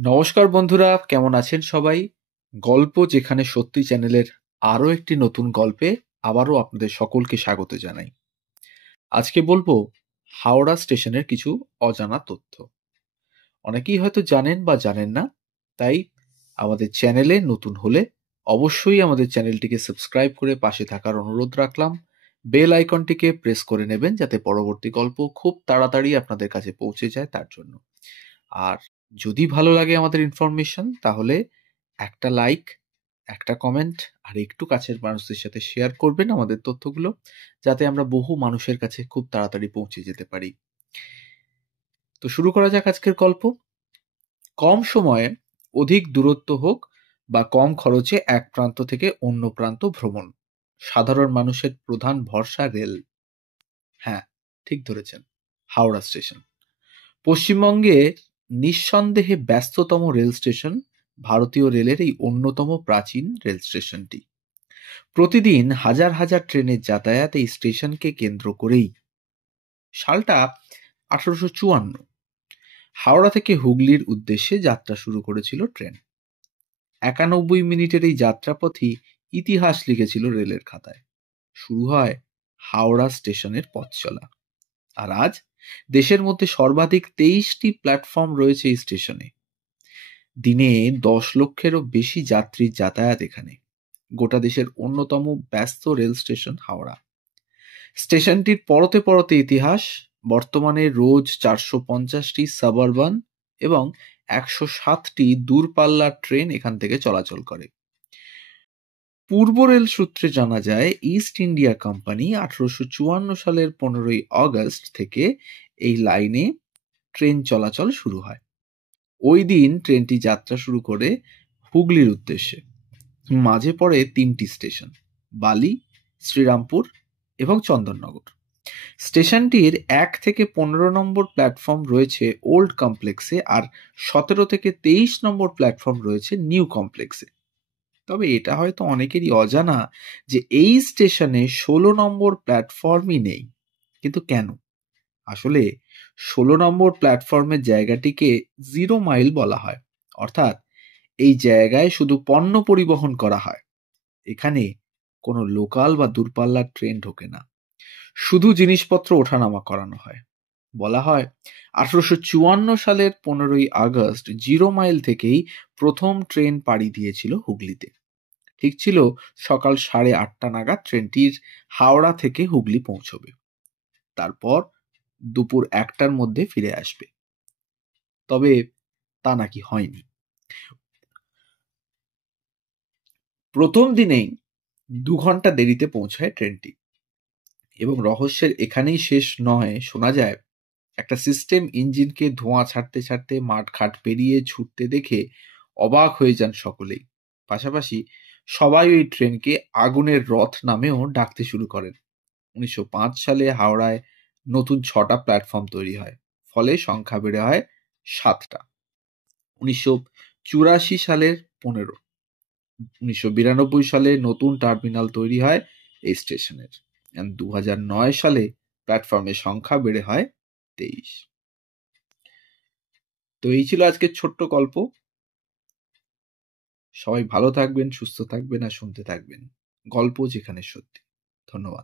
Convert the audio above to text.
নমস্কার বন্ধুরা, কেমন আছেন সবাই? গল্প যেখানে সত্যি চ্যানেলের আরো একটি নতুন গল্পে আবারও আপনাদের সকলকে স্বাগত জানাই। আজকে বলবো হাওড়া স্টেশনের কিছু অজানা তথ্য। অনেকেই হয়তো জানেন বা জানেন না, তাই আমাদের চ্যানেলে নতুন হলে অবশ্যই আমাদের চ্যানেলটিকে সাবস্ক্রাইব করে পাশে থাকার অনুরোধ রাখলাম। বেল আইকনটিকে প্রেস করে নেবেন যাতে পরবর্তী গল্প খুব তাড়াতাড়ি আপনাদের কাছে পৌঁছে যায় তার জন্য। আর যদি ভালো লাগে আমাদের ইনফরমেশন তাহলে একটা লাইক, একটা কমেন্ট আর একটু কাছের মানুষদের সাথে শেয়ার করবেন আমাদের তথ্যগুলো, যাতে আমরা বহু মানুষের কাছে খুব তাড়াতাড়ি পৌঁছে যেতে পারি। তো শুরু করা যাক আজকের গল্প। কম সময়ে অধিক দূরত্ব হোক বা কম খরচে এক প্রান্ত থেকে অন্য প্রান্ত ভ্রমণ, সাধারণ মানুষের প্রধান ভরসা রেল। হ্যাঁ, ঠিক ধরেছেন, হাওড়া স্টেশন পশ্চিমবঙ্গে নিঃসন্দেহে ব্যস্ততম রেল স্টেশন। ভারতীয় রেলের এই অন্যতম প্রাচীন রেল স্টেশনটি। প্রতিদিন হাজার হাজার ট্রেনের যাতায়াত এই স্টেশনকে কেন্দ্র করেই। সালটা 1854। হাওড়া থেকে হুগলির উদ্দেশ্যে যাত্রা শুরু করেছিল ট্রেন। 91 মিনিটের এই যাত্রাপথই ইতিহাস লিখেছিল রেলের খাতায়। শুরু হয় হাওড়া স্টেশনের পথ চলা। আর আজ দেশের মধ্যে সর্বাধিক 23টি প্ল্যাটফর্ম রয়েছে এই স্টেশনে। দিনে 10 লক্ষেরও বেশি যাত্রীর যাতায়াত এখানে। গোটা দেশের অন্যতম ব্যস্ত রেল স্টেশন হাওড়া। স্টেশনটির পরতে পরতে ইতিহাস। বর্তমানে রোজ 450টি সাবারবান এবং 107টি দূরপাল্লার ট্রেন এখান থেকে চলাচল করে। পূর্ব রেল সূত্রে জানা যায়, ইস্ট ইন্ডিয়া কোম্পানি 1854 সালের 15ই অগস্ট থেকে এই লাইনে ট্রেন চলাচল শুরু হয়। ওই দিন ট্রেনটি যাত্রা শুরু করে হুগলির উদ্দেশ্যে। মাঝে পড়ে 3টি স্টেশন: বালি, শ্রীরামপুর এবং চন্দননগর। স্টেশনটির 1 থেকে 15 নম্বর প্ল্যাটফর্ম রয়েছে ওল্ড কমপ্লেক্সে আর 17 থেকে 23 নম্বর প্ল্যাটফর্ম রয়েছে নিউ কমপ্লেক্সে। তবে এটা হয়তো অনেকেরই অজানা যে এই স্টেশনে 16 নম্বর প্ল্যাটফর্মই নেই। কিন্তু কেন? আসলে 16 নম্বর প্ল্যাটফর্মের জায়গাটিকে 0 মাইল বলা হয়। অর্থাৎ এই জায়গায় শুধু পণ্য পরিবহন করা হয়। এখানে কোনো লোকাল বা দূরপাল্লার ট্রেন ঢোকে না, শুধু জিনিসপত্র ওঠানামা করানো হয়। বলা হয় 1854 সালের 15ই আগস্ট 0 মাইল থেকেই প্রথম ট্রেন পাড়ি দিয়েছিল হুগলিতে। ঠিক ছিল সকাল 8:30 নাগাদ ট্রেনটির হাওড়া থেকে হুগলি পৌঁছবে। তারপর দুপুর 1টার মধ্যে ফিরে আসবে। তবে তা নাকি হয়নি। প্রথম দিনেই 2 ঘন্টা দেরিতে পৌঁছায় ট্রেনটি। এবং রহস্যের এখানেই শেষ নয়। শোনা যায় একটা সিস্টেম ইঞ্জিনকে ধোঁয়া ছাড়তে ছাড়তে মাঠঘাট পেরিয়ে ছুটতে দেখে অবাক হয়ে যান সকলেই। পাশাপাশি সবাই ওই ট্রেনকে আগুনের রথ নামেও ডাকতে শুরু করেন। 1905 সালে হাওড়ায় নতুন 6টা প্ল্যাটফর্ম তৈরি হয়, ফলে সংখ্যা বেড়ে হয় 7টা। 1984 সালের 15, 1992 সালে নতুন টার্মিনাল তৈরি হয় এই স্টেশনের। 2009 সালে প্ল্যাটফর্মের সংখ্যা বেড়ে হয় 23। তো এই ছিল আজকের ছোট্ট গল্প। সবাই ভালো থাকবেন, সুস্থ থাকবেন আর শুনতে থাকবেন গল্প যেখানে সত্যি। ধন্যবাদ।